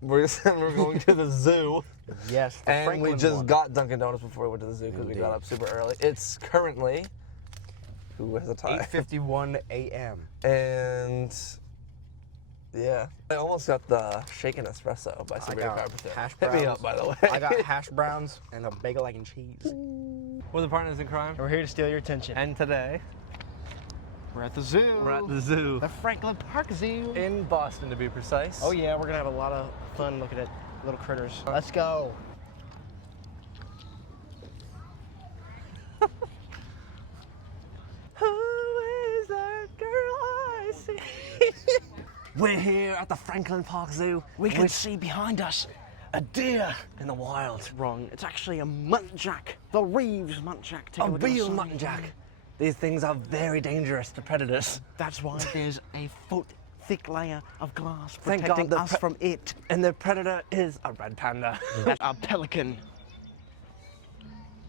We're going to the zoo. Yes, the And Franklin we just one. got Dunkin' Donuts before we went to the zoo because we got Indeed. up super early. It's currently, who has the time? 8:51 a.m. And yeah, I almost got the shaken espresso by Sabrina got Carpenter. hash Hit me browns. up, by the way. I got hash browns and a bagel, egg, and cheese. We're the partners in crime. We're here to steal your attention. And today, We're at the zoo. we're at the zoo. The Franklin Park Zoo. In Boston, to be precise. Oh yeah, we're gonna have a lot of fun looking at little critters. Let's go. Who is that girl I see? We're here at the Franklin Park Zoo. We can see behind us a deer. In the wild. It's wrong. It's actually a muntjac. The Reeves muntjac. Take A look at the real sign. muntjac. These things are very dangerous to predators. That's why there's a foot-thick layer of glass Thank protecting God the us from it. And the predator is a red panda. That's a pelican.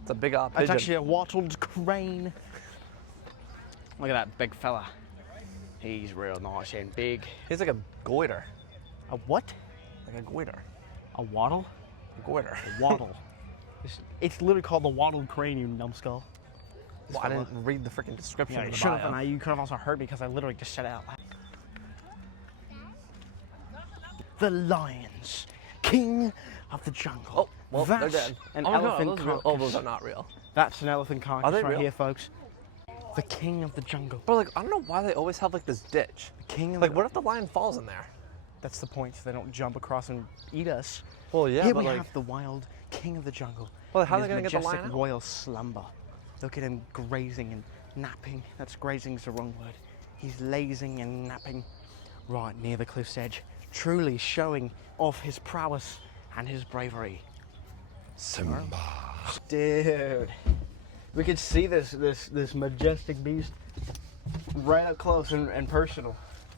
It's a big pigeon. That's actually a wattled crane. Look at that big fella. He's real nice and big. He's like a goiter. A what? Like a goiter. A wattle? A goiter. A waddle. It's literally called the wattled crane, you numbskull. Well, I didn't read the freaking description Yeah, of you the should have, bio. and you could have also heard me because I literally just said it out loud. The lions, king of the jungle. Oh, well, they're That's dead. an Oh, no, elephant those are real. carcass. Oh, those are not real. That's an elephant carcass Are they right real? here, folks. The king of the jungle. But like, I don't know why they always have like this ditch. The king of Like, the... what if the lion falls in there? That's the point, so they don't jump across and eat us. Well, yeah, Here but we like, have the wild king of the jungle. Well, how in are they his gonna get the majestic lion out? royal slumber. Look at him grazing and napping. That's grazing's the wrong word. He's lazing and napping right near the cliff's edge, truly showing off his prowess and his bravery. Simba. Dude, we could see this majestic beast right up close and personal.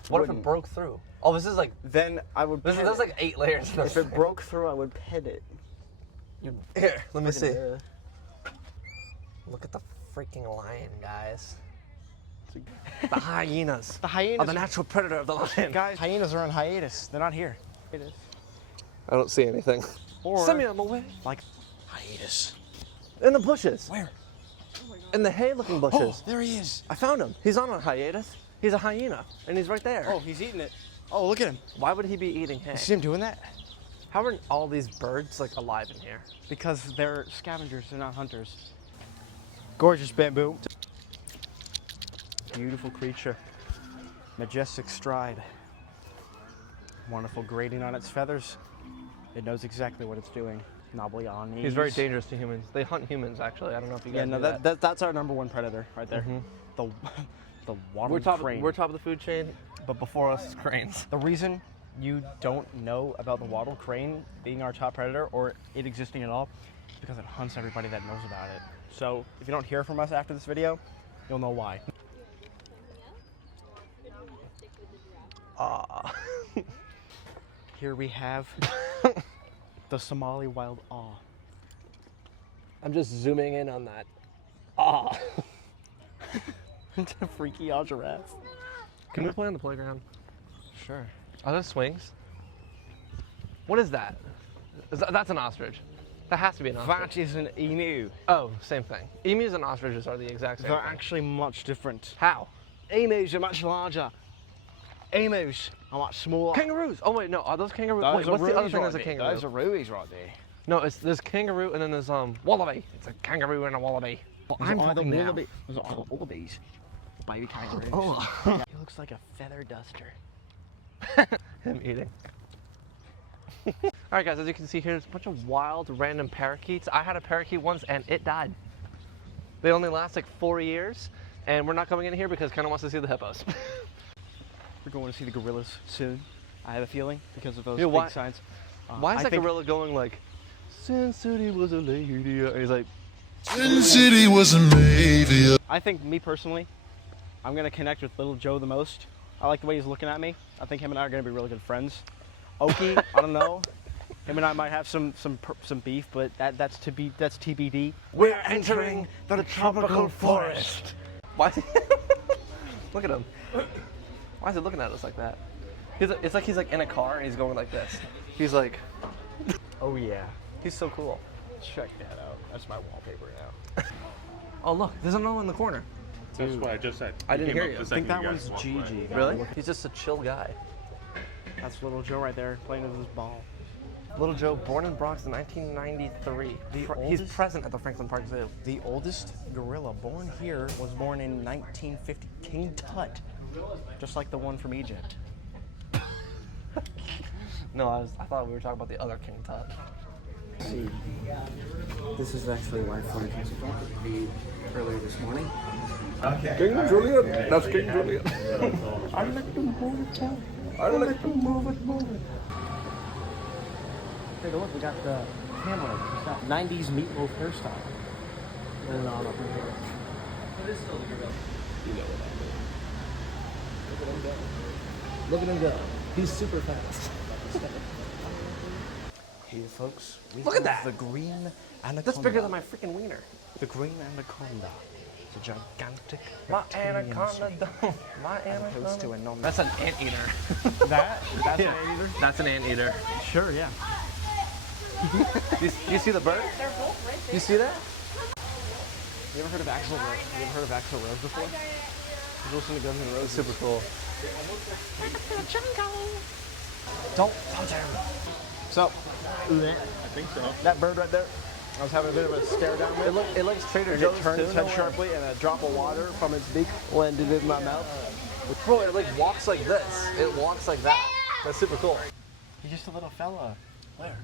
what if it Wouldn't. broke through? Oh, this is like, Then I would. this is, pet there's it. like 8 layers in this If it thing. broke through, I would pet it. Here, let me see. Yeah. Look at the freaking lion, guys. The hyenas. The hyenas. Are the natural predator of the lion. Guys, hyenas are on hiatus. They're not here. I don't see anything. Or Send me on my way. like hiatus. In the bushes. Where? In the hay-looking bushes. Oh, there he is. I found him. He's on a hiatus. He's a hyena, and he's right there. Oh, he's eating it. Oh, look at him. Why would he be eating hay? You see him doing that? How are all these birds like alive in here? Because they're scavengers, they're not hunters. Gorgeous bamboo. Beautiful creature. Majestic stride. Wonderful grating on its feathers. It knows exactly what it's doing. Knobbly on knees. He's very dangerous to humans. They hunt humans, actually. I don't know if you guys Yeah, no, knew that. that's our #1 predator right there. The the We're wattled top, crane. we're top of the food chain, but before us is cranes. The reason you don't know about the wattled crane being our top predator or it existing at all is because it hunts everybody that knows about it. So if you don't hear from us after this video, you'll know why. Here we have the Somali wild aw. I'm just zooming in on that. Ah. The freaky aw giraffe. Can we play on the playground? Sure. Are those swings? What is that? That's an ostrich. That has to be an ostrich. That is an emu. Oh, same thing. Emus and ostriches are the exact same They're thing. actually much different. How? Emus are much larger. Emus are much smaller. Kangaroos. Oh wait, no. Are those kangaroos? Those Wait, are what's the other rubies thing right that's a there. kangaroo? Those are rubies right there. No, there's kangaroo and then there's wallaby. It's a kangaroo and a wallaby. Well, I'm talking now. Those are either wallabies. Baby kangaroos. Oh. He looks like a feather duster. Him eating. All right, guys. As you can see here, there's a bunch of wild, random parakeets. I had a parakeet once and it died. They only last like 4 years, and we're not coming in here because Kenna wants to see the hippos. We're going to see the gorillas soon. I have a feeling because of those Yeah, big why- signs. Why is I that think gorilla going like, Sin City was a lady? And he's like, Sin City was a maybe. I think me personally, I'm gonna connect with Little Joe the most. I like the way he's looking at me. I think him and I are gonna be really good friends. Oki, I don't know. Him and I might have some beef, but that's TBD. we're entering the tropical forest. Why? Look at him. Why is he looking at us like that? It's like he's like in a car and he's going like this. He's like, Oh yeah. he's so cool. Check that out. That's my wallpaper now. Oh look, there's another one in the corner. That's what I just said. I didn't Came hear up you. the I think second that you guys one's walked away. Gigi. Really? He's just a chill guy. That's little Joe right there playing with his ball. Little Joe, born in Bronx in 1993. He's oldest- present at the Franklin Park Zoo. The oldest gorilla born here was born in 1950. King Tut. Just like the one from Egypt. No, I thought we were talking about the other King Tut. See, this is actually why Frank was supposed to be earlier this morning. King Julian, that's King Julian. I like to move it, Joe. I like to move it. Take a look, we got the camera. It's got 90s meatloaf hairstyle going on up in here. Look at him go. He's super fast. Here, folks. Look at that. The green anaconda. That's bigger than my freaking wiener. The green anaconda. It's a gigantic My reptilian anaconda snake, don't. My as opposed to anaconda. a non. That's an anteater. That's Yeah. an anteater? That's an anteater. Sure, yeah. You see the bird? You see that? You ever heard of Axl Rose? You ever heard of Axl Rose before? You listen to Guns N' Roses? Super cool. Don't touch him. So, I think so. that bird right there, I was having a bit of a stare down with. It looks Trader And Joe's it turned too, its no head way. sharply, and a drop of water from its beak landed in my mouth. Bro, it like walks like this. It walks like that. That's super cool. He's just a little fella. Where?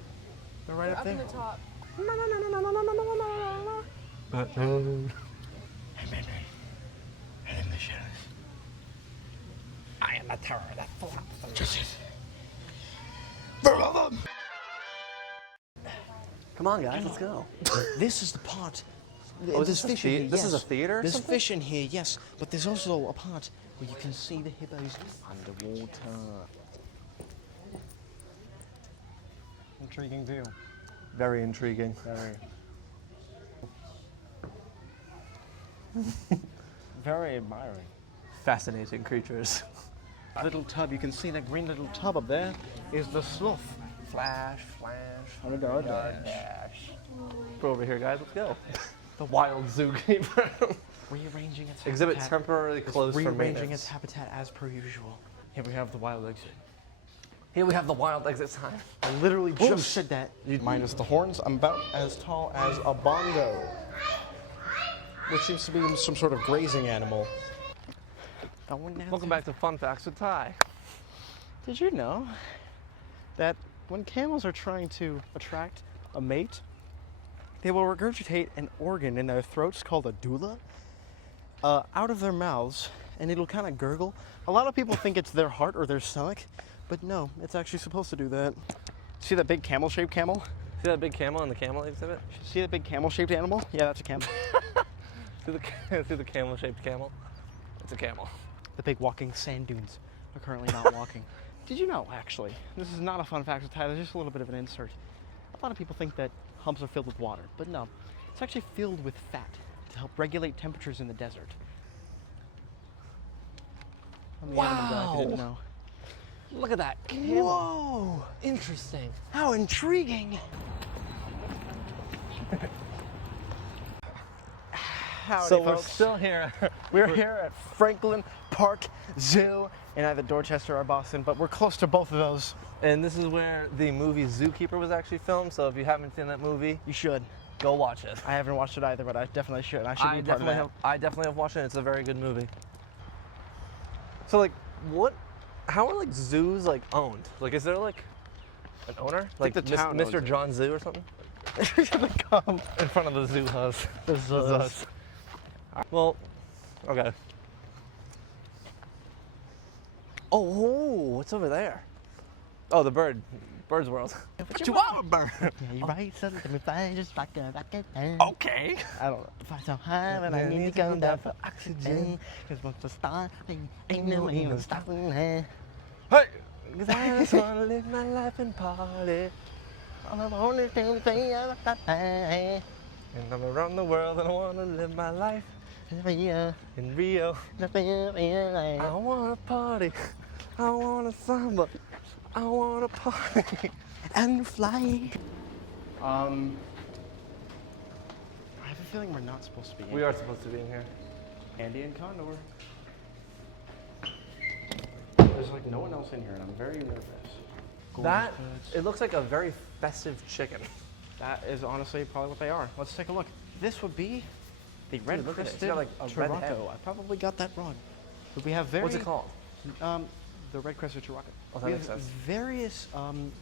They're right up Up there. in the top. I am the terror that flaps. Come on, guys, let's go. This is the part. Oh, is There's this a fish in thea- here, this is yes. a theater or There's something? fish in here, yes, but there's also a part where you can see the hippos underwater. Intriguing view. Very intriguing. Very. Very admiring. Fascinating creatures. Little tub, you can see that green little tub up there is the sloth. Flash, flash. Oh my God. We're over here, guys. Let's go. The wild zookeeper. Rearranging its Exhibit habitat. temporarily closed for Rearranging maintenance. its habitat as per usual. Here we have the wild exit. Here we have the wild exit sign. I literally just said that. Minus the horns, I'm about as tall as a bongo, which seems to be some sort of grazing animal. Welcome back to Fun Facts with Ty. Did you know that when camels are trying to attract a mate, they will regurgitate an organ in their throats called a doula out of their mouths, and it'll kind of gurgle. A lot of people think it's their heart or their stomach, but no, it's actually supposed to do that. See that big camel-shaped camel? See that big camel in the camel exhibit? See that big camel-shaped animal? Yeah, that's a camel. See the camel-shaped camel? It's a camel. The big walking sand dunes are currently not walking. Did you know, actually, this is not a fun fact with Tyler, just a little bit of an insert. A lot of people think that humps are filled with water, but no. It's actually filled with fat to help regulate temperatures in the desert. I'm the animal guy, if you didn't know. Look at that camel. Whoa! Interesting. How intriguing! Howdy, So we're folks. still here. We're here at Franklin Park Zoo in either Dorchester or Boston, but we're close to both of those. And this is where the movie Zookeeper was actually filmed. So if you haven't seen that movie, You should. go watch it. I haven't watched it either, but I definitely should. I should be a part of that. I definitely have watched it. It's a very good movie. So like, how are like zoos like owned? Like, is there like an owner? Like the town owns Mr. it. John Zoo or something? Come. In front of the zoo house. The zoos. Well, okay. Oh, what's over there? Oh, the bird. Bird's World. Chihuahua bird. Yeah, you right, son. Let me fly just like a rocket. Okay. I don't know. Fly so high, but I need to go down for oxygen. Cause once I start, ain't no even stopping. Hey! Cause I just wanna live my life and party. I'm the only thing I got. And I'm around the world and I wanna live my life in Rio. I wanna party. I wanna samba. I wanna party. and fly. I have a feeling we're not supposed to be in We are supposed to be in here. Andy and Condor. There's like no one else in here, and I'm very nervous. That, it looks like a very festive chicken. That is honestly probably what they are. Let's take a look. This would be the red look at it. It's crested got, like, a red head. Toronto. I probably got that wrong. But we have very. What's it called? The red crested Toronto. Oh, that we makes have sense. various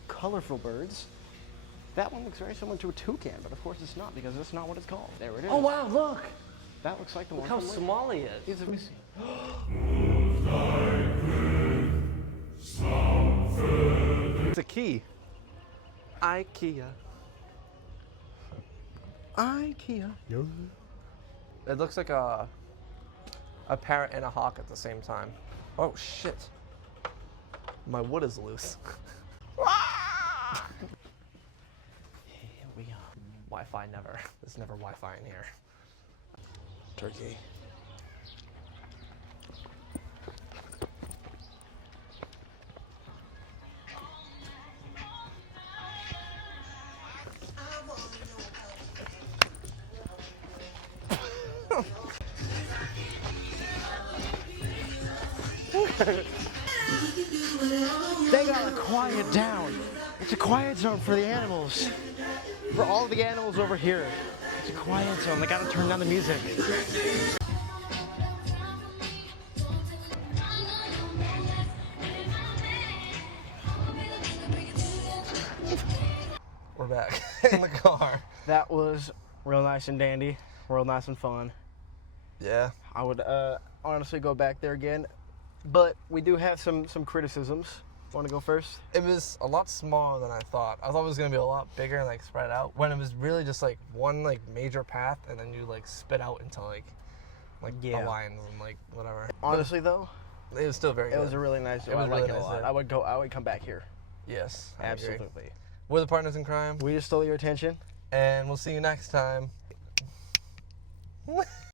colorful birds. That one looks very similar to a toucan, but of course it's not because that's not what it's called. There it is. Oh wow, look! That looks like the Look one how from Lake. small he is. Let me see. It's a key. IKEA. IKEA. It looks like a parrot and a hawk at the same time. Oh shit. My wood is loose. Here we are. Wi-Fi never. There's never Wi-Fi in here. Turkey. They gotta quiet down. It's a quiet zone for the animals. For all the animals over here. It's a quiet zone. They gotta turn down the music. We're back in the car. That was real nice and dandy. Real nice and fun. Yeah. I would honestly go back there again. But we do have some criticisms. Want to go first? It was a lot smaller than I thought. I thought it was gonna be a lot bigger and like spread out. When it was really just like one like major path, and then you like spit out into like Yeah. the lines and like whatever. Honestly though, It was still very it good. was a really nice. It was I really like it a nice lot. there. I would come back here. Yes, I agree. Absolutely. We're the partners in crime, We just stole your attention. and we'll see you next time.